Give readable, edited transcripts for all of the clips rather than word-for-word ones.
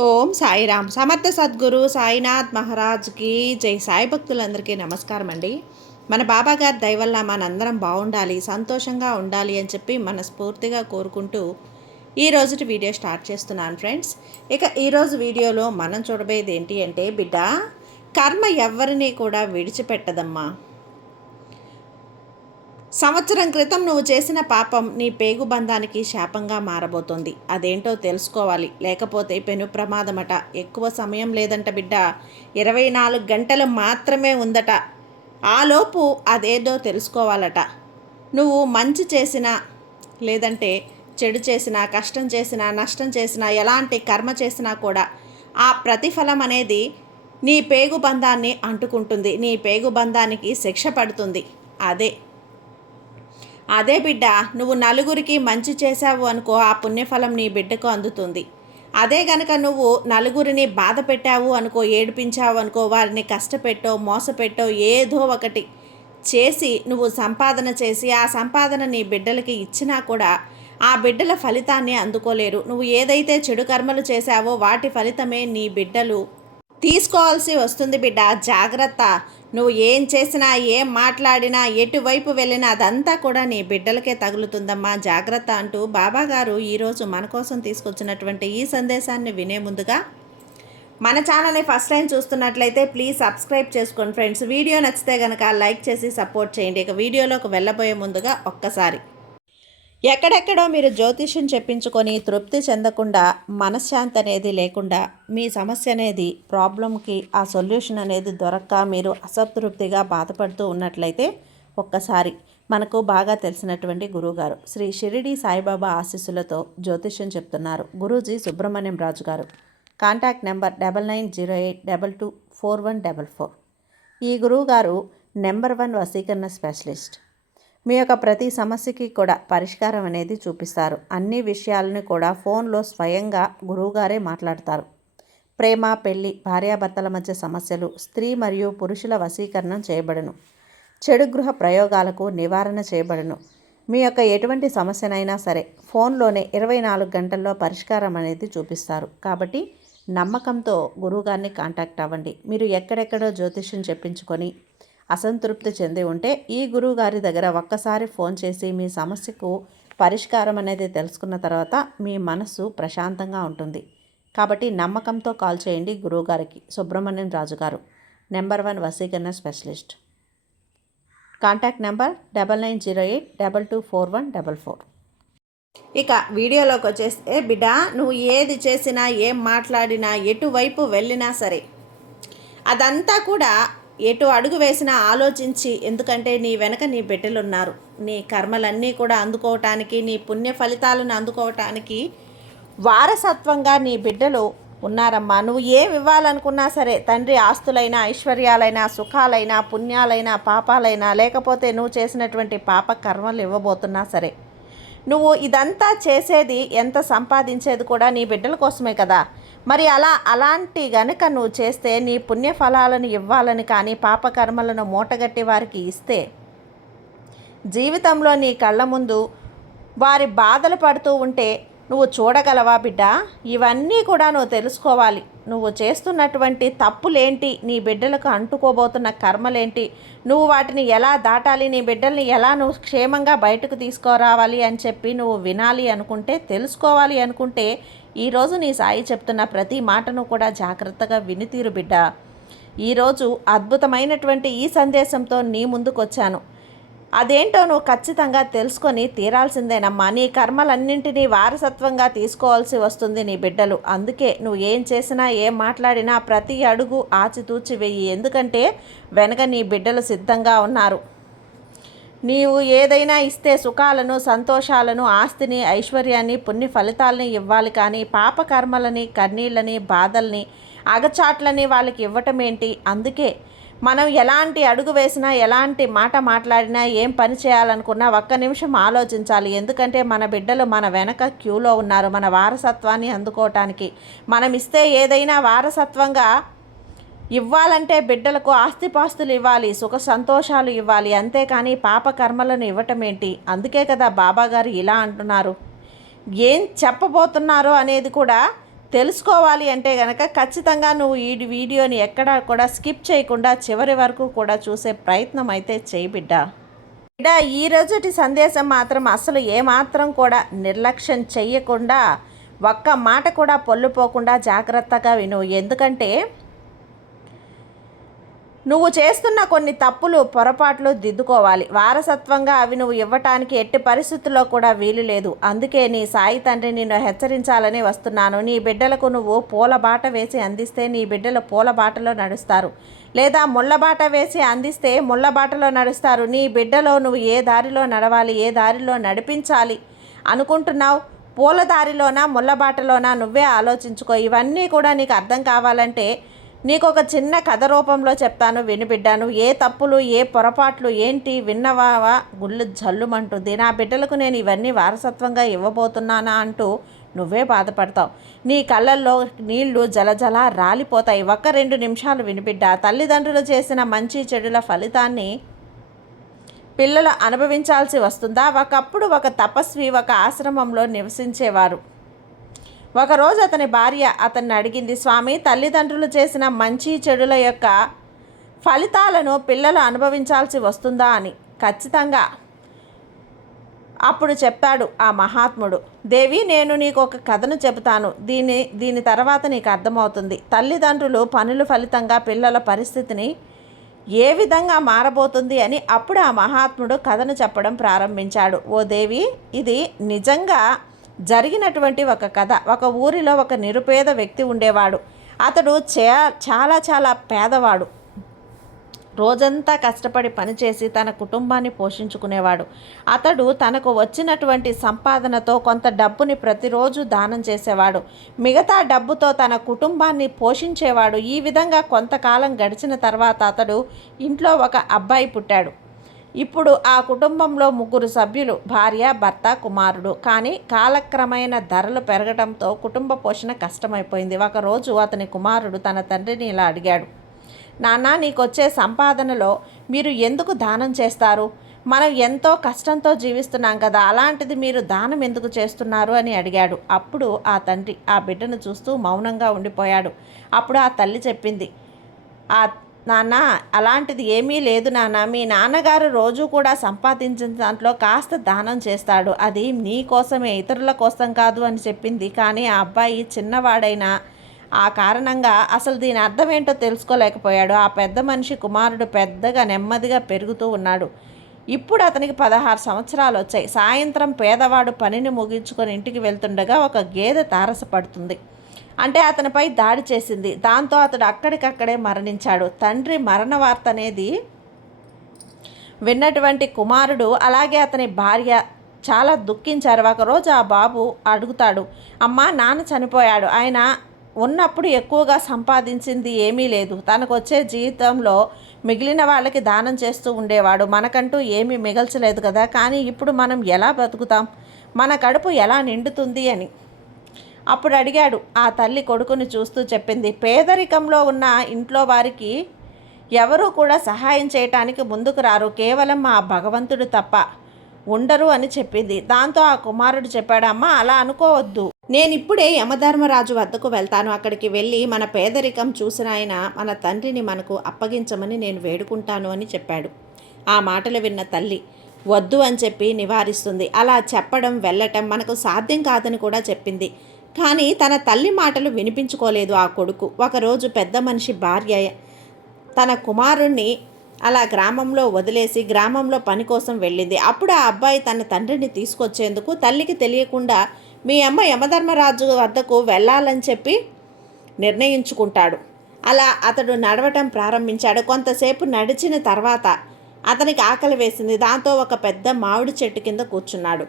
ఓం సాయిరామ్. సమర్థ సద్గురు సాయినాథ్ మహారాజ్కి జై. సాయి భక్తులందరికీ నమస్కారం అండి. మన బాబా గారి దయ వల్ల మనందరం బాగుండాలి, సంతోషంగా ఉండాలి అని చెప్పి మనస్ఫూర్తిగా కోరుకుంటూ ఈ రోజుటి వీడియో స్టార్ట్ చేస్తున్నాను ఫ్రెండ్స్. ఇక ఈరోజు వీడియోలో మనం చూడబోయేది ఏంటి అంటే, బిడ్డ, కర్మ ఎవరిని కూడా విడిచిపెట్టదమ్మా. సంవత్సరం క్రితం నువ్వు చేసిన పాపం నీ పేగు బంధానికి శాపంగా మారబోతోంది. అదేంటో తెలుసుకోవాలి, లేకపోతే పెను ప్రమాదమట. ఎక్కువ సమయం లేదంట బిడ్డ, 24 గంటలు మాత్రమే ఉందట. ఆలోపు అదేదో తెలుసుకోవాలట. నువ్వు మంచి చేసినా, లేదంటే చెడు చేసినా, కష్టం చేసినా, నష్టం చేసినా, ఎలాంటి కర్మ చేసినా కూడా ఆ ప్రతిఫలం అనేది నీ పేగు బంధాన్ని అంటుకుంటుంది. నీ పేగు బంధానికి శిక్ష పడుతుంది. అదే బిడ్డ, నువ్వు నలుగురికి మంచి చేశావు అనుకో, ఆ పుణ్యఫలం నీ బిడ్డకు అందుతుంది. అదే గనక నువ్వు నలుగురిని బాధ పెట్టావు అనుకో, ఏడిపించావు అనుకో, వారిని కష్టపెట్టో మోసపెట్టో ఏదో ఒకటి చేసి నువ్వు సంపాదన చేసి ఆ సంపాదన నీ బిడ్డలకి ఇచ్చినా కూడా ఆ బిడ్డల ఫలితాన్ని అందుకోలేరు. నువ్వు ఏదైతే చెడు కర్మలు చేశావో వాటి ఫలితమే నీ బిడ్డలు తీసుకోవాల్సి వస్తుంది బిడ్డ. జాగ్రత్త. నువ్వు ఏం చేసినా, ఏం మాట్లాడినా, ఎటువైపు వెళ్ళినా అదంతా కూడా నీ బిడ్డలకే తగులుతుందమ్మా. జాగ్రత్త అంటూ బాబాగారు ఈరోజు మన కోసం తీసుకొచ్చినటువంటి ఈ సందేశాన్ని వినే ముందుగా మన ఛానల్ని ఫస్ట్ టైం చూస్తున్నట్లయితే ప్లీజ్ సబ్స్క్రైబ్ చేసుకోండి ఫ్రెండ్స్. వీడియో నచ్చితే కనుక లైక్ చేసి సపోర్ట్ చేయండి. ఇక వీడియోలోకి వెళ్ళబోయే ముందుగా ఒక్కసారి, ఎక్కడెక్కడో మీరు జ్యోతిష్యం చెప్పించుకొని తృప్తి చెందకుండా, మనశ్శాంతి అనేది లేకుండా, మీ సమస్య అనేది ప్రాబ్లంకి ఆ సొల్యూషన్ అనేది దొరక్క మీరు అసంతృప్తిగా బాధపడుతూ ఉన్నట్లయితే ఒక్కసారి మనకు బాగా తెలిసినటువంటి గురువుగారు శ్రీ షిరిడి సాయిబాబా ఆశీస్సులతో జ్యోతిష్యం చెప్తున్నారు గురూజీ సుబ్రహ్మణ్యం రాజు గారు. Contact number 9908224144. ఈ గురువుగారు నెంబర్ 1 వశీకరణ స్పెషలిస్ట్. మీ యొక్క ప్రతి సమస్యకి కూడా పరిష్కారం అనేది చూపిస్తారు. అన్ని విషయాలను కూడా ఫోన్లో స్వయంగా గురువుగారే మాట్లాడతారు. ప్రేమ, పెళ్లి, భార్యాభర్తల మధ్య సమస్యలు, స్త్రీ మరియు పురుషుల వశీకరణం చేయబడును. చెడు గృహ ప్రయోగాలకు నివారణ చేయబడును. మీ యొక్క ఎటువంటి సమస్యనైనా సరే ఫోన్లోనే 24 గంటల్లో పరిష్కారం అనేది చూపిస్తారు. కాబట్టి నమ్మకంతో గురువుగారిని కాంటాక్ట్ అవ్వండి. మీరు ఎక్కడెక్కడో జ్యోతిష్యం చెప్పించుకొని అసంతృప్తి చెంది ఉంటే ఈ గురువు గారి దగ్గర ఒక్కసారి ఫోన్ చేసి మీ సమస్యకు పరిష్కారం అనేది తెలుసుకున్న తర్వాత మీ మనసు ప్రశాంతంగా ఉంటుంది. కాబట్టి నమ్మకంతో కాల్ చేయండి గురువుగారికి. సుబ్రహ్మణ్యం రాజు గారు, నెంబర్ 1 వశీకరణ స్పెషలిస్ట్. Contact number 9908224144. ఇక వీడియోలోకి వచ్చేస్తే, బిడ్డ, నువ్వు ఏది చేసినా, ఏం మాట్లాడినా, ఎటువైపు వెళ్ళినా సరే అదంతా కూడా ఎటు అడుగు వేసినా ఆలోచించి, ఎందుకంటే నీ వెనక నీ బిడ్డలున్నారు. నీ కర్మలన్నీ కూడా అందుకోవటానికి, నీ పుణ్య ఫలితాలను అందుకోవటానికి వారసత్వంగా నీ బిడ్డలు ఉన్నారమ్మా. నువ్వు ఏమి ఇవ్వాలనుకున్నా సరే, తండ్రి ఆస్తులైనా, ఐశ్వర్యాలైనా, సుఖాలైనా, పుణ్యాలైనా, పాపాలైనా, లేకపోతే నువ్వు చేసినటువంటి పాప కర్మలు ఇవ్వబోతున్నా సరే, నువ్వు ఇదంతా చేసేది, ఎంత సంపాదించేది కూడా నీ బిడ్డల కోసమే కదా. మరి అలాంటి గనుక నువ్వు చేస్తే నీ పుణ్యఫలాలను ఇవ్వాలని కానీ పాపకర్మలను మూటగట్టి వారికి ఇస్తే జీవితంలో నీ కళ్ళ ముందు వారి బాధలు పడుతూ ఉంటే నువ్వు చూడగలవా బిడ్డ? ఇవన్నీ కూడా నువ్వు తెలుసుకోవాలి. నువ్వు చేస్తున్నటువంటి తప్పులేంటి, నీ బిడ్డలకు అంటుకోబోతున్న కర్మలేంటి, నువ్వు వాటిని ఎలా దాటాలి, నీ బిడ్డల్ని ఎలా నువ్వు క్షేమంగా బయటకు తీసుకురావాలి అని చెప్పి నువ్వు వినాలి అనుకుంటే, తెలుసుకోవాలి అనుకుంటే, ఈరోజు నీ సాయి చెప్తున్న ప్రతి మాటను కూడా జాగ్రత్తగా వినితీరు బిడ్డ. ఈరోజు అద్భుతమైనటువంటి ఈ సందేశంతో నీ ముందుకు వచ్చాను. అదేంటో నువ్వు ఖచ్చితంగా తెలుసుకొని తీరాల్సిందేనమ్మా. నీ కర్మలన్నింటినీ వారసత్వంగా తీసుకోవాల్సి వస్తుంది నీ బిడ్డలు. అందుకే నువ్వు ఏం చేసినా, ఏం మాట్లాడినా ప్రతి అడుగు ఆచితూచి వెయ్యి. ఎందుకంటే వెనక నీ బిడ్డలు సిద్ధంగా ఉన్నారు. నీవు ఏదైనా ఇస్తే సుఖాలను, సంతోషాలను, ఆస్తిని, ఐశ్వర్యాన్ని, పుణ్య ఫలితాలని ఇవ్వాలి. కానీ పాపకర్మలని, కన్నీళ్ళని, బాధల్ని, అగచాట్లని వాళ్ళకి ఇవ్వటం ఏంటి? అందుకే మనం ఎలాంటి అడుగు వేసినా, ఎలాంటి మాట మాట్లాడినా, ఏం పని చేయాలనుకున్నా ఒక్క నిమిషం ఆలోచించాలి. ఎందుకంటే మన బిడ్డలు మన వెనక క్యూలో ఉన్నారు, మన వారసత్వాన్ని అందుకోవటానికి. మనం ఇస్తే ఏదైనా వారసత్వంగా ఇవ్వాలంటే బిడ్డలకు ఆస్తిపాస్తులు ఇవ్వాలి, సుఖ సంతోషాలు ఇవ్వాలి. అంతేకాని పాపకర్మలను ఇవ్వటం ఏంటి? అందుకే కదా బాబాగారు ఇలా అంటున్నారు. ఏం చెప్పబోతున్నారో అనేది కూడా తెలుసుకోవాలి అంటే కనుక ఖచ్చితంగా నువ్వు ఈ వీడియోని ఎక్కడా కూడా స్కిప్ చేయకుండా చివరి వరకు కూడా చూసే ప్రయత్నం అయితే చేయి బిడ్డ. బిడ్డ, ఈ రోజుటి సందేశం మాత్రం అసలు ఏమాత్రం కూడా నిర్లక్ష్యం చెయ్యకుండా, ఒక్క మాట కూడా పొల్లుపోకుండా జాగ్రత్తగా విను. ఎందుకంటే నువ్వు చేస్తున్న కొన్ని తప్పులు పొరపాట్లు దిద్దుకోవాలి. వారసత్వంగా అవి నువ్వు ఇవ్వటానికి ఎట్టి పరిస్థితుల్లో కూడా వీలు లేదు. అందుకే నీ సాయి తండ్రి నిన్ను హెచ్చరించాలని వస్తున్నాను. నీ బిడ్డలకు నువ్వు పూల బాట వేసి అందిస్తే నీ బిడ్డలు పూల బాటలో నడుస్తారు, లేదా ముళ్ళ బాట వేసి అందిస్తే ముళ్ళ బాటలో నడుస్తారు. నీ బిడ్డలో నువ్వు ఏ దారిలో నడవాలి, ఏ దారిలో నడిపించాలి అనుకుంటున్నావు? పూల దారిలోనా ముళ్ళ బాటలోనా నువ్వే ఆలోచించుకో. ఇవన్నీ కూడా నీకు అర్థం కావాలంటే నీకు ఒక చిన్న కథ రూపంలో చెప్తాను, వినిబిడ్డాను. ఏ తప్పులు ఏ పొరపాట్లు ఏంటి విన్నవావా గుళ్ళు జల్లుమంటుంది. నా బిడ్డలకు నేను ఇవన్నీ వారసత్వంగా ఇవ్వబోతున్నానా అంటూ నువ్వే బాధపడతావు. నీ కళ్ళల్లో నీళ్లు జలజల రాలిపోతాయి. 1-2 నిమిషాలు వినిబిడ్డ. తల్లిదండ్రులు చేసిన మంచి చెడుల ఫలితాన్ని పిల్లలు అనుభవించాల్సి వస్తుందా? ఒకప్పుడు ఒక తపస్వి ఒక ఆశ్రమంలో నివసించేవారు. ఒకరోజు అతని భార్య అతన్ని అడిగింది, స్వామి, తల్లిదండ్రులు చేసిన మంచి చెడుల యొక్క ఫలితాలను పిల్లలు అనుభవించాల్సి వస్తుందా అని. ఖచ్చితంగా. అప్పుడు చెప్తాడు ఆ మహాత్ముడు, దేవి, నేను నీకు ఒక కథను చెబుతాను. దీని తర్వాత నీకు అర్థమవుతుంది తల్లిదండ్రులు పనుల ఫలితంగా పిల్లల పరిస్థితిని ఏ విధంగా మారబోతుంది అని. అప్పుడు ఆ మహాత్ముడు కథను చెప్పడం ప్రారంభించాడు. ఓ దేవి, ఇది నిజంగా జరిగినటువంటి ఒక కథ. ఒక ఊరిలో ఒక నిరుపేద వ్యక్తి ఉండేవాడు. అతడు చాలా చాలా పేదవాడు. రోజంతా కష్టపడి పనిచేసి తన కుటుంబాన్ని పోషించుకునేవాడు. అతడు తనకు వచ్చినటువంటి సంపాదనతో కొంత డబ్బుని ప్రతిరోజు దానం చేసేవాడు. మిగతా డబ్బుతో తన కుటుంబాన్ని పోషించేవాడు. ఈ విధంగా కొంతకాలం గడిచిన తర్వాత అతడు ఇంట్లో ఒక అబ్బాయి పుట్టాడు. ఇప్పుడు ఆ కుటుంబంలో 3 సభ్యులు, భార్య, భర్త, కుమారుడు. కానీ కాలక్రమేణా ధరలు పెరగడంతో కుటుంబ పోషణ కష్టమైపోయింది. ఒకరోజు అతని కుమారుడు తన తండ్రిని ఇలా అడిగాడు, నాన్న, నీకొచ్చే సంపాదనలో మీరు ఎందుకు దానం చేస్తారు? మనం ఎంతో కష్టంతో జీవిస్తున్నాం కదా, అలాంటిది మీరు దానం ఎందుకు చేస్తున్నారు అని అడిగాడు. అప్పుడు ఆ తండ్రి ఆ బిడ్డను చూస్తూ మౌనంగా ఉండిపోయాడు. అప్పుడు ఆ తల్లి చెప్పింది, నాన్న, అలాంటిది ఏమీ లేదు నాన్న. మీ నాన్నగారు రోజు కూడా సంపాదించిన దాంట్లో కాస్త దానం చేస్తాడు. అది నీ కోసమే, ఇతరుల కోసం కాదు అని చెప్పింది. కానీ ఆ అబ్బాయి చిన్నవాడైనా ఆ కారణంగా అసలు దీని అర్థం ఏంటో తెలుసుకోలేకపోయాడు. ఆ పెద్ద మనిషి కుమారుడు పెద్దగా నెమ్మదిగా పెరుగుతూ ఉన్నాడు. ఇప్పుడు అతనికి 16 సంవత్సరాలు వచ్చాయి. సాయంత్రం పేదవాడు పనిని ముగించుకొని ఇంటికి వెళ్తుండగా ఒక గేదె తారసపడుతుంది. అంటే అతనిపై దాడి చేసింది. దాంతో అతడు అక్కడికక్కడే మరణించాడు. తండ్రి మరణ వార్త అనేది విన్నటువంటి కుమారుడు అలాగే అతని భార్య చాలా దుఃఖించారు. ఒకరోజు ఆ బాబు అడుగుతాడు, అమ్మా, నాన్న చనిపోయాడు. ఆయన ఉన్నప్పుడు ఎక్కువగా సంపాదించింది ఏమీ లేదు. తనకు వచ్చే జీవితంలో మిగిలిన వాళ్ళకి దానం చేస్తూ ఉండేవాడు. మనకంటూ ఏమీ మిగల్చలేదు కదా, కానీ ఇప్పుడు మనం ఎలా బతుకుతాం? మన కడుపు ఎలా నిండుతుంది అని అప్పుడు అడిగాడు. ఆ తల్లి కొడుకుని చూస్తూ చెప్పింది, పేదరికంలో ఉన్న ఇంట్లో వారికి ఎవరూ కూడా సహాయం చేయటానికి ముందుకు రారు, కేవలం ఆ భగవంతుడు తప్ప ఉండరు అని చెప్పింది. దాంతో ఆ కుమారుడు చెప్పాడు, అమ్మ, అలా అనుకోవద్దు. నేను ఇప్పుడే యమధర్మరాజు వద్దకు వెళ్తాను. అక్కడికి వెళ్ళి మన పేదరికం చూసిన ఆయన మన తండ్రిని మనకు అప్పగించమని నేను వేడుకుంటాను అని చెప్పాడు. ఆ మాటలు విన్న తల్లి వద్దు అని చెప్పి నివారిస్తుంది. అలా చెప్పడం వెళ్ళటం మనకు సాధ్యం కాదని కూడా చెప్పింది. కానీ తన తల్లి మాటలు వినిపించుకోలేదు ఆ కొడుకు. ఒకరోజు పెద్ద మనిషి భార్య తన కుమారుణ్ణి అలా గ్రామంలో వదిలేసి గ్రామంలో పని కోసం వెళ్ళింది. అప్పుడు ఆ అబ్బాయి తన తండ్రిని తీసుకొచ్చేందుకు తల్లికి తెలియకుండా మీ అమ్మ యమధర్మరాజు వద్దకు వెళ్ళాలని చెప్పి నిర్ణయించుకుంటాడు. అలా అతడు నడవటం ప్రారంభించాడు. కొంతసేపు నడిచిన తర్వాత అతనికి ఆకలి వేసింది. దాంతో ఒక పెద్ద మామిడి చెట్టు కింద కూర్చున్నాడు.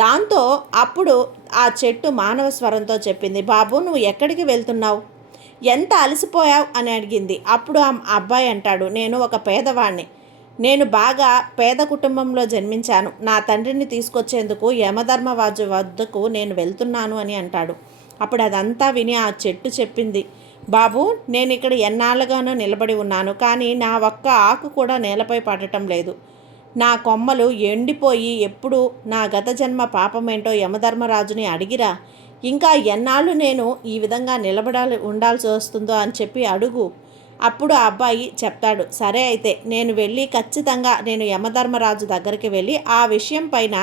దాంతో అప్పుడు ఆ చెట్టు మానవ స్వరంతో చెప్పింది, బాబు, నువ్వు ఎక్కడికి వెళ్తున్నావు? ఎంత అలసిపోయావు అని అడిగింది. అప్పుడు ఆ అబ్బాయి అంటాడు, నేను ఒక పేదవాడిని. నేను బాగా పేద కుటుంబంలో జన్మించాను. నా తండ్రిని తీసుకొచ్చేందుకు యమధర్మరాజు వద్దకు నేను వెళ్తున్నాను అని అంటాడు. అప్పుడు అదంతా విని ఆ చెట్టు చెప్పింది, బాబు, నేను ఇక్కడ ఎన్నాళ్ళుగానో నిలబడి ఉన్నాను, కానీ నా ఒక్క ఆకు కూడా నేలపై పడటం లేదు. నా కొమ్మలు ఎండిపోయి ఎప్పుడు నా గత జన్మ పాపమేంటో యమధర్మరాజుని అడిగిరా. ఇంకా ఎన్నాళ్ళు నేను ఈ విధంగా ఉండాల్సి వస్తుందో అని చెప్పి అడుగు. అప్పుడు ఆ అబ్బాయి చెప్తాడు, సరే అయితే నేను వెళ్ళి ఖచ్చితంగా నేను యమధర్మరాజు దగ్గరికి వెళ్ళి ఆ విషయం పైన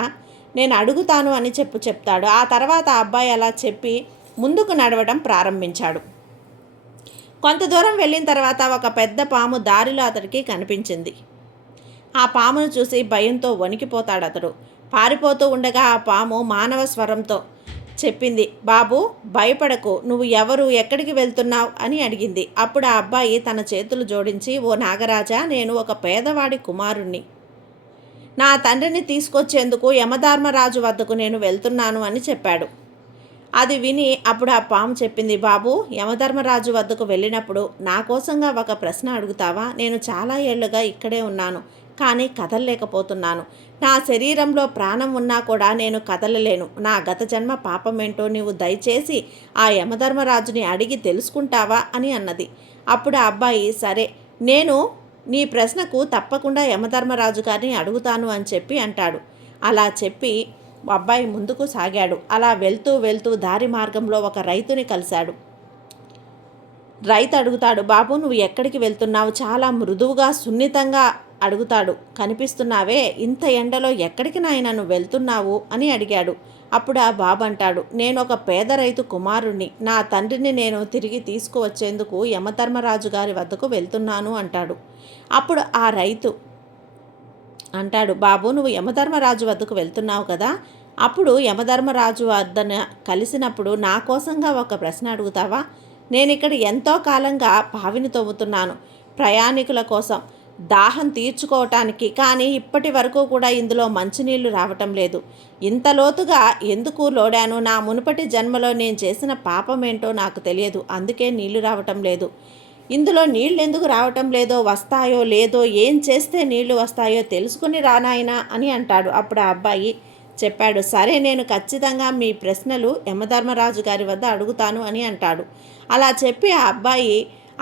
నేను అడుగుతాను అని చెప్తాడు. ఆ తర్వాత ఆ అబ్బాయి అలా చెప్పి ముందుకు నడవడం ప్రారంభించాడు. కొంత దూరం వెళ్ళిన తర్వాత ఒక పెద్ద పాము దారిలో అతడికి కనిపించింది. ఆ పామును చూసి భయంతో వణికిపోతాడు అతడు. పారిపోతూ ఉండగా ఆ పాము మానవ స్వరంతో చెప్పింది, బాబు భయపడకు, నువ్వు ఎవరు, ఎక్కడికి వెళ్తున్నావు అని అడిగింది. అప్పుడు ఆ అబ్బాయి తన చేతులు జోడించి, ఓ నాగరాజా, నేను ఒక పేదవాడి కుమారుణ్ణి. నా తండ్రిని తీసుకొచ్చేందుకు యమధర్మరాజు వద్దకు నేను వెళ్తున్నాను అని చెప్పాడు. అది విని అప్పుడు ఆ పాము చెప్పింది, బాబు యమధర్మరాజు వద్దకు వెళ్ళినప్పుడు నా కోసంగా ఒక ప్రశ్న అడుగుతావా? నేను చాలా ఏళ్లుగా ఇక్కడే ఉన్నాను, కానీ కదలలేకపోతున్నాను. నా శరీరంలో ప్రాణం ఉన్నా కూడా నేను కదలలేను. నా గత జన్మ పాపమేంటో నీవు దయచేసి ఆ యమధర్మరాజుని అడిగి తెలుసుకుంటావా అని అన్నది. అప్పుడు ఆ అబ్బాయి, సరే నేను నీ ప్రశ్నకు తప్పకుండా యమధర్మరాజు గారిని అడుగుతాను అని చెప్పి అంటాడు. అలా చెప్పి అబ్బాయి ముందుకు సాగాడు. అలా వెళ్తూ వెళ్తూ దారి మార్గంలో ఒక రైతుని కలిశాడు. రైతు అడుగుతాడు, బాబు నువ్వు ఎక్కడికి వెళ్తున్నావు? చాలా మృదువుగా సున్నితంగా అడుగుతాడు. కనిపిస్తున్నావే, ఇంత ఎండలో ఎక్కడికి నాయనా నువ్వు వెళ్తున్నావు అని అడిగాడు. అప్పుడు ఆ బాబు అంటాడు, నేను ఒక పేద రైతు కుమారుణ్ణి. నా తండ్రిని నేను తిరిగి తీసుకువచ్చేందుకు యమధర్మరాజు గారి వద్దకు వెళ్తున్నాను అంటాడు. అప్పుడు ఆ రైతు అంటాడు, బాబు నువ్వు యమధర్మరాజు వద్దకు వెళ్తున్నావు కదా, అప్పుడు యమధర్మరాజు వద్దన కలిసినప్పుడు నా కోసంగా ఒక ప్రశ్న అడుగుతావా? నేను ఇక్కడ ఎంతో కాలంగా బావిని తవ్వుతున్నాను ప్రయాణికుల కోసం దాహం తీర్చుకోవటానికి, కానీ ఇప్పటి వరకు కూడా ఇందులో మంచినీళ్లు రావటం లేదు. ఇంత లోతుగా ఎందుకు లోడాను? నా మునుపటి జన్మలో నేను చేసిన పాపమేంటో నాకు తెలియదు, అందుకే నీళ్లు రావటం లేదు. ఇందులో నీళ్ళు ఎందుకు రావటం లేదో, వస్తాయో లేదో, ఏం చేస్తే నీళ్లు వస్తాయో తెలుసుకుని రానాయనా అని అంటాడు. అప్పుడు ఆ అబ్బాయి చెప్పాడు, సరే నేను ఖచ్చితంగా మీ ప్రశ్నలు యమధర్మరాజు గారి వద్ద అడుగుతాను అని అంటాడు. అలా చెప్పి ఆ అబ్బాయి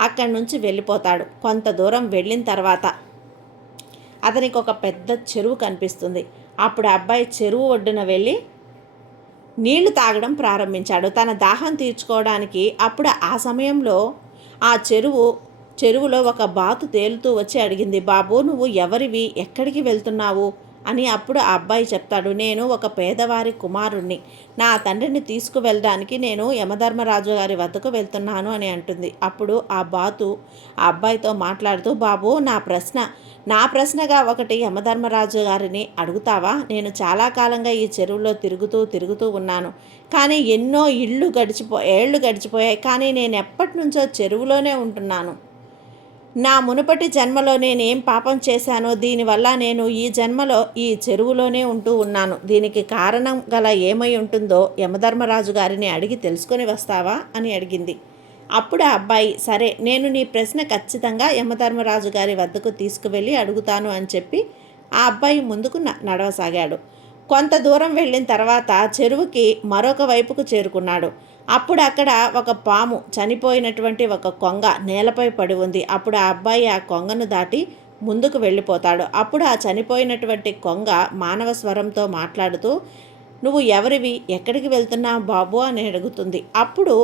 అక్కడి నుంచి వెళ్ళిపోతాడు. కొంత దూరం వెళ్ళిన తర్వాత అతనికి ఒక పెద్ద చెరువు కనిపిస్తుంది. అప్పుడు ఆ అబ్బాయి చెరువు ఒడ్డున వెళ్ళి నీళ్లు తాగడం ప్రారంభించాడు తన దాహం తీర్చుకోవడానికి. అప్పుడు ఆ సమయంలో ఆ చెరువులో ఒక బాతు తేలుతూ వచ్చి అడిగింది, బాబు నువ్వు ఎవరివి, ఎక్కడికి వెళ్తున్నావు అని. అప్పుడు ఆ అబ్బాయి చెప్తాడు, నేను ఒక పేదవారి కుమారుణ్ణి. నా తండ్రిని తీసుకువెళ్ళడానికి నేను యమధర్మరాజు గారి వద్దకు వెళ్తున్నాను అని అంటుంది. అప్పుడు ఆ బాతు ఆ అబ్బాయితో మాట్లాడుతూ, బాబు నా ప్రశ్నగా ఒకటి యమధర్మరాజు గారిని అడుగుతావా? నేను చాలా కాలంగా ఈ చెరువులో తిరుగుతూ ఉన్నాను, కానీ ఎన్నో ఏళ్ళు గడిచిపోయాయి, కానీ నేను ఎప్పటి నుంచో చెరువులోనే ఉంటున్నాను. నా మునుపటి జన్మలో నేనేం పాపం చేశానో దీనివల్ల నేను ఈ జన్మలో ఈ చెరువులోనే ఉంటూ ఉన్నాను. దీనికి కారణం గల ఏమై ఉంటుందో యమధర్మరాజు గారిని అడిగి తెలుసుకొని వస్తావా అని అడిగింది. అప్పుడు ఆ అబ్బాయి, సరే నేను నీ ప్రశ్న ఖచ్చితంగా యమధర్మరాజు గారి వద్దకు తీసుకువెళ్ళి అడుగుతాను అని చెప్పి ఆ అబ్బాయి ముందుకు నడవసాగాడు. కొంత దూరం వెళ్ళిన తర్వాత చెరువుకి మరొక వైపుకు చేరుకున్నాడు. అప్పుడు అక్కడ ఒక పాము, చనిపోయినటువంటి ఒక కొంగ నేలపై పడి ఉంది. అప్పుడు ఆ అబ్బాయి ఆ కొంగను దాటి ముందుకు వెళ్ళిపోతాడు. అప్పుడు ఆ చనిపోయినటువంటి కొంగ మానవ స్వరంతో మాట్లాడుతూ, నువ్వు ఎవరివి, ఎక్కడికి వెళ్తున్నావు బాబు అని అడుగుతుంది. అప్పుడు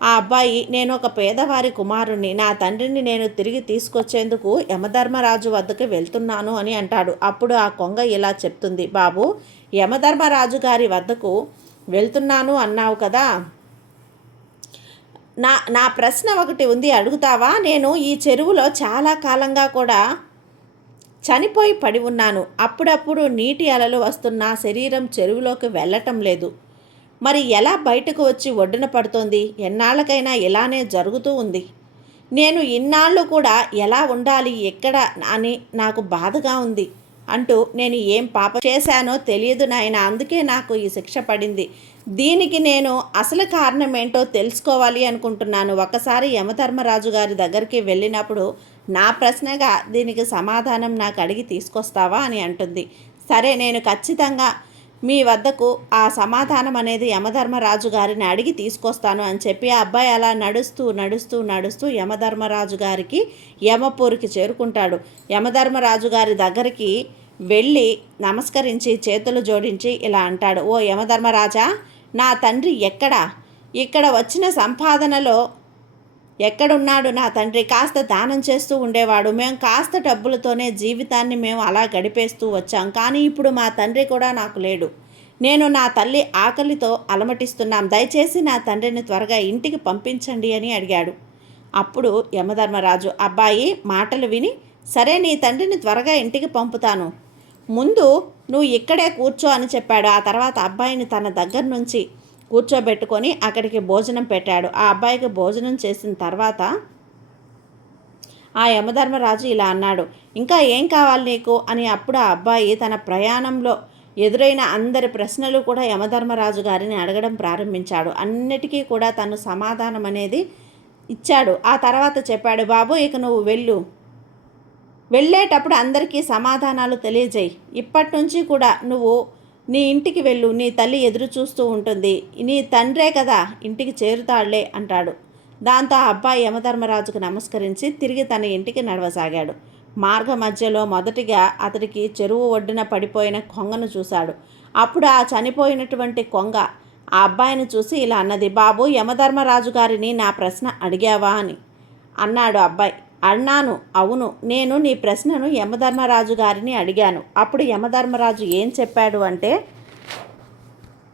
ఆ అబ్బాయి, నేను ఒక పేదవారి కుమారుణ్ణి. నా తండ్రిని నేను తిరిగి తీసుకొచ్చేందుకు యమధర్మరాజు వద్దకు వెళ్తున్నాను అని అంటాడు. అప్పుడు ఆ కొంగ ఇలా చెప్తుంది, బాబు యమధర్మరాజు గారి వద్దకు వెళ్తున్నాను అన్నావు కదా, నా ప్రశ్న ఒకటి ఉంది, అడుగుతావా? నేను ఈ చెరువులో చాలా కాలంగా కూడా చనిపోయి పడి ఉన్నాను. అప్పుడప్పుడు నీటి అలలు వస్తున్నా శరీరం చెరువులోకి వెళ్ళటం లేదు. మరి ఎలా బయటకు వచ్చి ఒడ్డున పడుతోంది? ఎన్నాళ్ళకైనా ఇలానే జరుగుతూ ఉంది. నేను ఇన్నాళ్ళు కూడా ఎలా ఉండాలి, ఎక్కడ అని నాకు బాధగా ఉంది అంటూ, నేను ఏం పాపం చేశానో తెలియదు నాయన, అందుకే నాకు ఈ శిక్ష పడింది. దీనికి నేను అసలు కారణం ఏంటో తెలుసుకోవాలి అనుకుంటున్నాను. ఒకసారి యమధర్మరాజు గారి దగ్గరికి వెళ్ళినప్పుడు నా ప్రశ్నగా దీనికి సమాధానం నాకు అడిగి తీసుకొస్తావా అని అంటుంది. సరే నేను ఖచ్చితంగా మీ వద్దకు ఆ సమాధానం అనేది యమధర్మరాజు గారిని అడిగి తీసుకొస్తాను అని చెప్పి ఆ అబ్బాయి అలా నడుస్తూ యమధర్మరాజు గారికి యమపూరికి చేరుకుంటాడు. యమధర్మరాజు గారి దగ్గరికి వెళ్ళి నమస్కరించి చేతులు జోడించి ఇలా అంటాడు, ఓ యమధర్మరాజా, నా తండ్రి ఎక్కడా? ఇక్కడ వచ్చిన సంపాదనలో ఎక్కడున్నాడు నా తండ్రి? కాస్త దానం చేస్తూ ఉండేవాడు. మేము కాస్త డబ్బులతోనే జీవితాన్ని మేము అలా గడిపేస్తూ వచ్చాం. కానీ ఇప్పుడు మా తండ్రి కూడా నాకు లేడు. నేను నా తల్లి ఆకలితో అలమటిస్తున్నాం. దయచేసి నా తండ్రిని త్వరగా ఇంటికి పంపించండి అని అడిగాడు. అప్పుడు యమధర్మరాజు, అబ్బాయి మాటలు విని, సరే నీ తండ్రిని త్వరగా ఇంటికి పంపుతాను, ముందు నువ్వు ఇక్కడే కూర్చో అని చెప్పాడు. ఆ తర్వాత అబ్బాయిని తన దగ్గర నుంచి కూర్చోబెట్టుకొని అక్కడికి భోజనం పెట్టాడు. ఆ అబ్బాయికి భోజనం చేసిన తర్వాత ఆ యమధర్మరాజు ఇలా అన్నాడు, ఇంకా ఏం కావాలి నీకు అని. అప్పుడు ఆ అబ్బాయి తన ప్రయాణంలో ఎదురైన అందరి ప్రశ్నలు కూడా యమధర్మరాజు గారిని అడగడం ప్రారంభించాడు. అన్నిటికీ కూడా తను సమాధానం అనేది ఇచ్చాడు. ఆ తర్వాత చెప్పాడు, బాబు ఇక నువ్వు వెళ్ళేటప్పుడు అందరికీ సమాధానాలు తెలియజేయి. ఇప్పటి నుంచి కూడా నువ్వు నీ ఇంటికి వెళ్ళు, నీ తల్లి ఎదురు చూస్తూ ఉంటుంది, నీ తండ్రే కదా ఇంటికి చేరుతాడులే అంటాడు. దాంతో ఆ అబ్బాయి యమధర్మరాజుకు నమస్కరించి తిరిగి తన ఇంటికి నడవసాగాడు. మార్గ మధ్యలో మొదటిగా అతడికి చెరువు ఒడ్డున పడిపోయిన కొంగను చూశాడు. అప్పుడు ఆ చనిపోయినటువంటి కొంగ ఆ అబ్బాయిని చూసి ఇలా అన్నది, బాబు యమధర్మరాజు గారిని నా ప్రశ్న అడిగావా అని అన్నాడు అబ్బాయి. అన్నాను, అవును, నేను నీ ప్రశ్నను యమధర్మరాజు గారిని అడిగాను. అప్పుడు యమధర్మరాజు ఏం చెప్పాడు అంటే,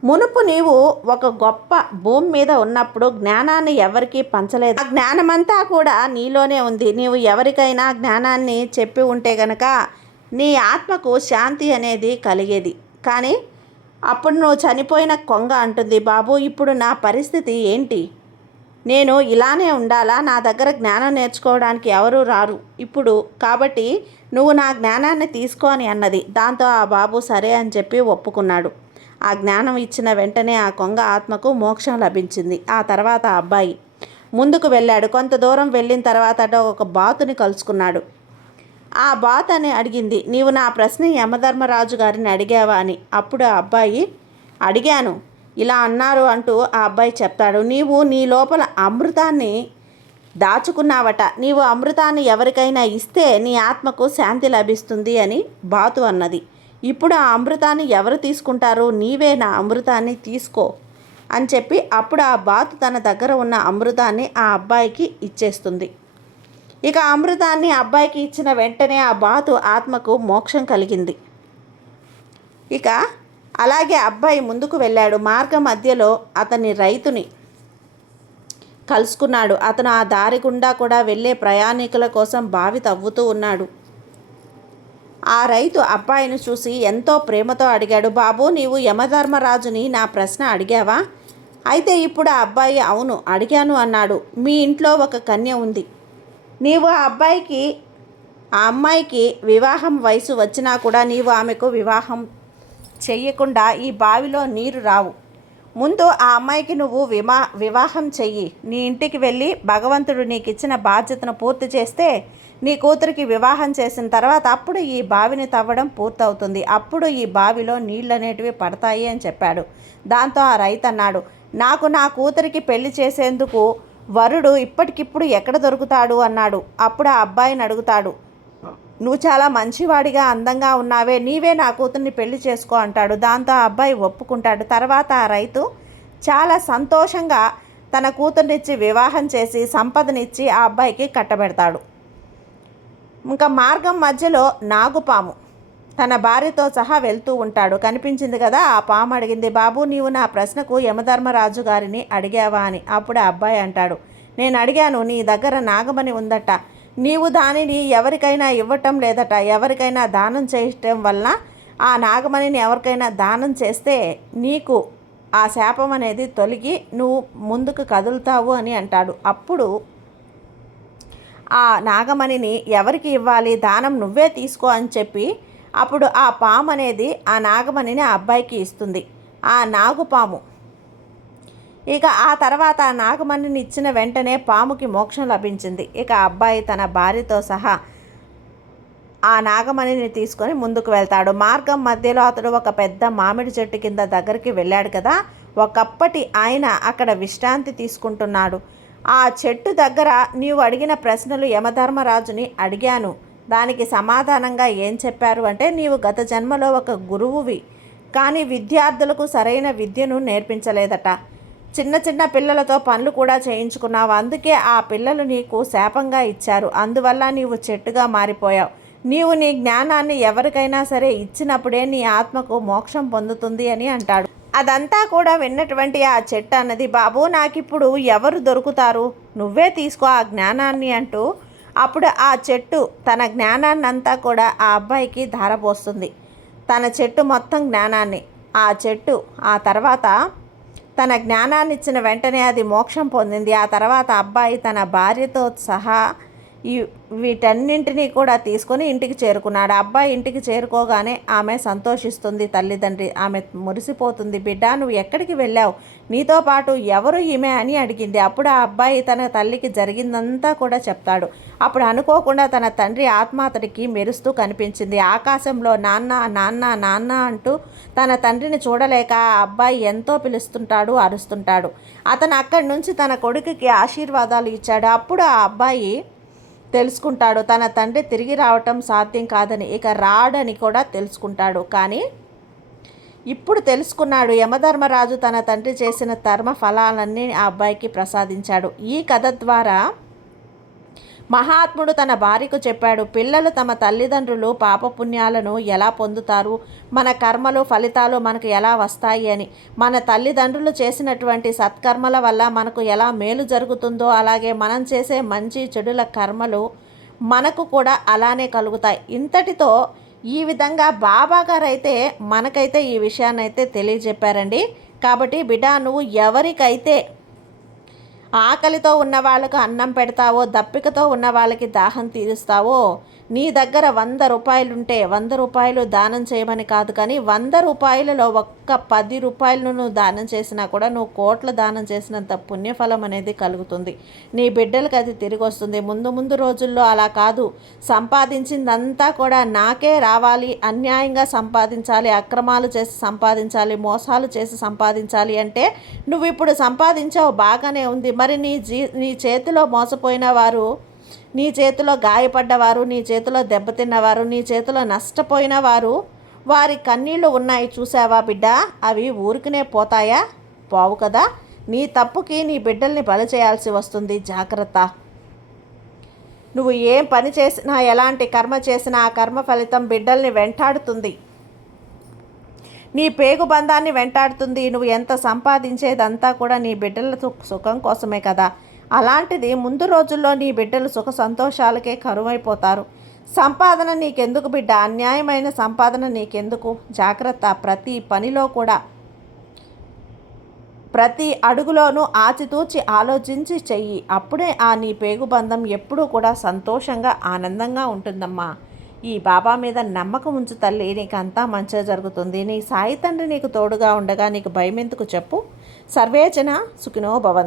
మునుపు నీవు ఒక గొప్ప భూమి మీద ఉన్నప్పుడు జ్ఞానాన్ని ఎవరికీ పంచలేదు. ఆ జ్ఞానమంతా కూడా నీలోనే ఉంది. నీవు ఎవరికైనా జ్ఞానాన్ని చెప్పి ఉంటే గనక నీ ఆత్మకు శాంతి అనేది కలిగేది. కానీ అప్పుడు నువ్వు చనిపోయిన కొంగ అంటుంది, బాబు ఇప్పుడు నా పరిస్థితి ఏంటి? నేను ఇలానే ఉండాలా? నా దగ్గర జ్ఞానం నేర్చుకోవడానికి ఎవరూ రారు ఇప్పుడు, కాబట్టి నువ్వు నా జ్ఞానాన్ని తీసుకో అని అన్నది. దాంతో ఆ బాబు సరే అని చెప్పి ఒప్పుకున్నాడు. ఆ జ్ఞానం ఇచ్చిన వెంటనే ఆ కొంగ ఆత్మకు మోక్షం లభించింది. ఆ తర్వాత ఆ అబ్బాయి ముందుకు వెళ్ళాడు. కొంత దూరం వెళ్ళిన తర్వాత ఒక బాతుని కలుసుకున్నాడు. ఆ బాత్ అని అడిగింది, నీవు నా ప్రశ్న యమధర్మరాజు గారిని అడిగావా అని. అప్పుడు ఆ అబ్బాయి, అడిగాను, ఇలా అన్నారు అంటూ ఆ అబ్బాయి చెప్తాడు. నీవు నీ లోపల అమృతాన్ని దాచుకున్నావట. నీవు అమృతాన్ని ఎవరికైనా ఇస్తే నీ ఆత్మకు శాంతి లభిస్తుంది అని బాతు అన్నది. ఇప్పుడు ఆ అమృతాన్ని ఎవరు తీసుకుంటారు? నీవే నా అమృతాన్ని తీసుకో అని చెప్పి అప్పుడు ఆ బాతు తన దగ్గర ఉన్న అమృతాన్ని ఆ అబ్బాయికి ఇచ్చేస్తుంది. ఇక అమృతాన్ని అబ్బాయికి ఇచ్చిన వెంటనే ఆ బాతు ఆత్మకు మోక్షం కలిగింది. ఇక అలాగే అబ్బాయి ముందుకు వెళ్ళాడు. మార్గ మధ్యలో అతని రైతుని కలుసుకున్నాడు. అతను ఆ దారి గుండా కూడా వెళ్ళే ప్రయాణికుల కోసం బావి తవ్వుతూ ఉన్నాడు. ఆ రైతు అబ్బాయిని చూసి ఎంతో ప్రేమతో అడిగాడు, బాబు నీవు యమధర్మరాజుని నా ప్రశ్న అడిగావా? అయితే ఇప్పుడు ఆ అబ్బాయి అవును అడిగాను అన్నాడు. మీ ఇంట్లో ఒక కన్య ఉంది. నీవు ఆ అమ్మాయికి వివాహం వయసు వచ్చినా కూడా నీవు ఆమెకు వివాహం చెయ్యకుండా ఈ బావిలో నీరు రావు. ముందు ఆ అమ్మాయికి నువ్వు వివాహం చెయ్యి. నీ ఇంటికి వెళ్ళి భగవంతుడు నీకు ఇచ్చిన బాధ్యతను పూర్తి చేస్తే నీ కూతురికి వివాహం చేసిన తర్వాత అప్పుడు ఈ బావిని తవ్వడం పూర్తవుతుంది. అప్పుడు ఈ బావిలో నీళ్ళు అనేటివి పడతాయి అని చెప్పాడు. దాంతో ఆ రైతు అన్నాడు, నాకు నా కూతురికి పెళ్లి చేసేందుకు వరుడు ఇప్పటికిప్పుడు ఎక్కడ దొరుకుతాడు అన్నాడు. అప్పుడు ఆ అబ్బాయిని అడుగుతాడు, నువ్వు చాలా మంచివాడిగా అందంగా ఉన్నావే, నీవే నా కూతుర్ని పెళ్లి చేసుకో అంటాడు. దాంతో ఆ అబ్బాయి ఒప్పుకుంటాడు. తర్వాత ఆ రైతు చాలా సంతోషంగా తన కూతుర్నిచ్చి వివాహం చేసి సంపదనిచ్చి ఆ అబ్బాయికి కట్టబెడతాడు. ఇంకా మార్గం మధ్యలో నాగుపాము తన భార్యతో సహా వెళ్తూ ఉంటాడు. కనిపించింది కదా, ఆ పాము అడిగింది, బాబు నీవు నా ప్రశ్నకు యమధర్మరాజు గారిని అడిగావా అని. అప్పుడు ఆ అబ్బాయి అంటాడు, నేను అడిగాను, నీ దగ్గర నాగమణి ఉందట, నీవు దానిని ఎవరికైనా ఇవ్వటం లేదట. ఎవరికైనా దానం చేయటం వలన ఆ నాగమణిని ఎవరికైనా దానం చేస్తే నీకు ఆ శాపం అనేది తొలగి నువ్వు ముందుకు కదులుతావు అని అంటాడు. అప్పుడు ఆ నాగమణిని ఎవరికి ఇవ్వాలి, దానం నువ్వే తీసుకో అని చెప్పి అప్పుడు ఆ పాము అనేది ఆ నాగమణిని ఆ అబ్బాయికి ఇస్తుంది, ఆ నాగుపాము. ఇక ఆ తర్వాత ఆ నాగమణిని ఇచ్చిన వెంటనే పాముకి మోక్షం లభించింది. ఇక అబ్బాయి తన భార్యతో సహా ఆ నాగమణిని తీసుకొని ముందుకు వెళ్తాడు. మార్గం మధ్యలో అతడు ఒక పెద్ద మామిడి చెట్టు కింద దగ్గరికి వెళ్ళాడు కదా, ఒకప్పటి ఆయన అక్కడ విశ్రాంతి తీసుకుంటున్నాడు. ఆ చెట్టు దగ్గర నీవు అడిగిన ప్రశ్నలు యమధర్మరాజుని అడిగాను, దానికి సమాధానంగా ఏం చెప్పారు అంటే, నీవు గత జన్మలో ఒక గురువువి, కానీ విద్యార్థులకు సరైన విద్యను నేర్పించలేదట. చిన్న చిన్న పిల్లలతో పనులు కూడా చేయించుకున్నావు. అందుకే ఆ పిల్లలు నీకు శాపంగా ఇచ్చారు. అందువల్ల నీవు చెట్టుగా మారిపోయావు. నీవు నీ జ్ఞానాన్ని ఎవరికైనా సరే ఇచ్చినప్పుడే నీ ఆత్మకు మోక్షం పొందుతుంది అని అంటాడు. అదంతా కూడా విన్నటువంటి ఆ చెట్టు అన్నది, బాబు నాకిప్పుడు ఎవరు దొరుకుతారు, నువ్వే తీసుకో ఆ జ్ఞానాన్ని అంటూ అప్పుడు ఆ చెట్టు తన జ్ఞానాన్ని అంతా కూడా ఆ అబ్బాయికి ధారపోస్తుంది. తన చెట్టు మొత్తం జ్ఞానాన్ని. ఆ చెట్టు ఆ తర్వాత తన జ్ఞానాన్ని ఇచ్చిన వెంటనే అది మోక్షం పొందింది. ఆ తర్వాత అబ్బాయి తన భార్యతో సహా వీటన్నింటినీ కూడా తీసుకొని ఇంటికి చేరుకున్నాడు. అబ్బాయి ఇంటికి చేరుకోగానే ఆమె సంతోషిస్తుంది. తల్లిదండ్రి ఆమె మురిసిపోతుంది. బిడ్డ నువ్వు ఎక్కడికి వెళ్ళావు, నీతో పాటు ఎవరు ఈమె అని అడిగింది. అప్పుడు ఆ అబ్బాయి తన తల్లికి జరిగిందంతా కూడా చెప్తాడు. అప్పుడు అనుకోకుండా తన తండ్రి ఆత్మ అతడికి మెరుస్తూ కనిపించింది. ఆకాశంలో నాన్న నాన్న నాన్న అంటూ తన తండ్రిని చూడలేక ఆ అబ్బాయి ఎంతో పిలుస్తుంటాడు, అరుస్తుంటాడు. అతను అక్కడి నుంచి తన కొడుకుకి ఆశీర్వాదాలు ఇచ్చాడు. అప్పుడు ఆ అబ్బాయి తెలుసుకుంటాడు తన తండ్రి తిరిగి రావటం సాధ్యం కాదని, ఇక రాడని కూడా తెలుసుకుంటాడు. కానీ ఇప్పుడు తెలుసుకున్నాడు. యమధర్మరాజు తన తండ్రి చేసిన ధర్మ ఫలాలన్నీ ఆ అబ్బాయికి ప్రసాదించాడు. ఈ కథ ద్వారా మహాత్ముడు తన భార్యకు చెప్పాడు, పిల్లలు తమ తల్లిదండ్రులు పాపపుణ్యాలను ఎలా పొందుతారు, మన కర్మలు ఫలితాలు మనకు ఎలా వస్తాయి అని. మన తల్లిదండ్రులు చేసినటువంటి సత్కర్మల వల్ల మనకు ఎలా మేలు జరుగుతుందో అలాగే మనం చేసే మంచి చెడుల కర్మలు మనకు కూడా అలానే కలుగుతాయి. ఇంతటితో ఈ విధంగా బాబా గారు అయితే మనకైతే ఈ విషయాన్ని అయితే తెలియజెప్పారండి. కాబట్టి బిడ్డ నువ్వు ఎవరికైతే ఆకలితో ఉన్న వాళ్ళకు అన్నం పెడతావో, దప్పికతో ఉన్న వాళ్ళకి దాహం తీరుస్తావో, నీ దగ్గర 100 రూపాయలుంటే 100 రూపాయలు దానం చేయమని కాదు, కానీ 100 రూపాయలలో ఒక్క 10 రూపాయలను నువ్వు దానం చేసినా కూడా నువ్వు కోట్ల దానం చేసినంత పుణ్యఫలం అనేది కలుగుతుంది. నీ బిడ్డలకు అది తిరిగి వస్తుంది. ముందు రోజుల్లో అలా కాదు, సంపాదించిందంతా కూడా నాకే రావాలి, అన్యాయంగా సంపాదించాలి, అక్రమాలు చేసి సంపాదించాలి, మోసాలు చేసి సంపాదించాలి అంటే నువ్వు ఇప్పుడు సంపాదించావు బాగానే ఉంది, మరి నీ చేతిలో మోసపోయిన వారు, నీ చేతిలో గాయపడ్డవారు, నీ చేతిలో దెబ్బతిన్నవారు, నీ చేతిలో నష్టపోయిన వారు, వారి కన్నీళ్లు ఉన్నాయి చూసావా బిడ్డ, అవి ఊరికనే పోతాయా? పోవు కదా. నీ తప్పుకి నీ బిడ్డల్ని బలి చేయాల్సి వస్తుంది. జాగ్రత్త. నువ్వు ఏం పని చేసినా, ఎలాంటి కర్మ చేసినా ఆ కర్మ ఫలితం బిడ్డల్ని వెంటాడుతుంది, నీ పేగు బంధాన్ని వెంటాడుతుంది. నువ్వు ఎంత సంపాదించేదంతా కూడా నీ బిడ్డల సుఖం కోసమే కదా. అలాంటిది ముందు రోజుల్లో నీ బిడ్డలు సుఖ సంతోషాలకే కరువైపోతారు. సంపాదన నీకెందుకు బిడ్డ, అన్యాయమైన సంపాదన నీకెందుకు? జాగ్రత్త. ప్రతి పనిలో కూడా, ప్రతి అడుగులోనూ ఆచితూచి ఆలోచించి చెయ్యి. అప్పుడే ఆ నీ పేగుబంధం ఎప్పుడూ కూడా సంతోషంగా ఆనందంగా ఉంటుందమ్మా. ఈ బాబా మీద నమ్మకం ఉంచు తల్లి, నీకు అంతా మంచిగా జరుగుతుంది. నీ సాయి తండ్రి నీకు తోడుగా ఉండగా నీకు భయం ఎందుకు చెప్పు. సర్వేజన సుఖినో భవంతు.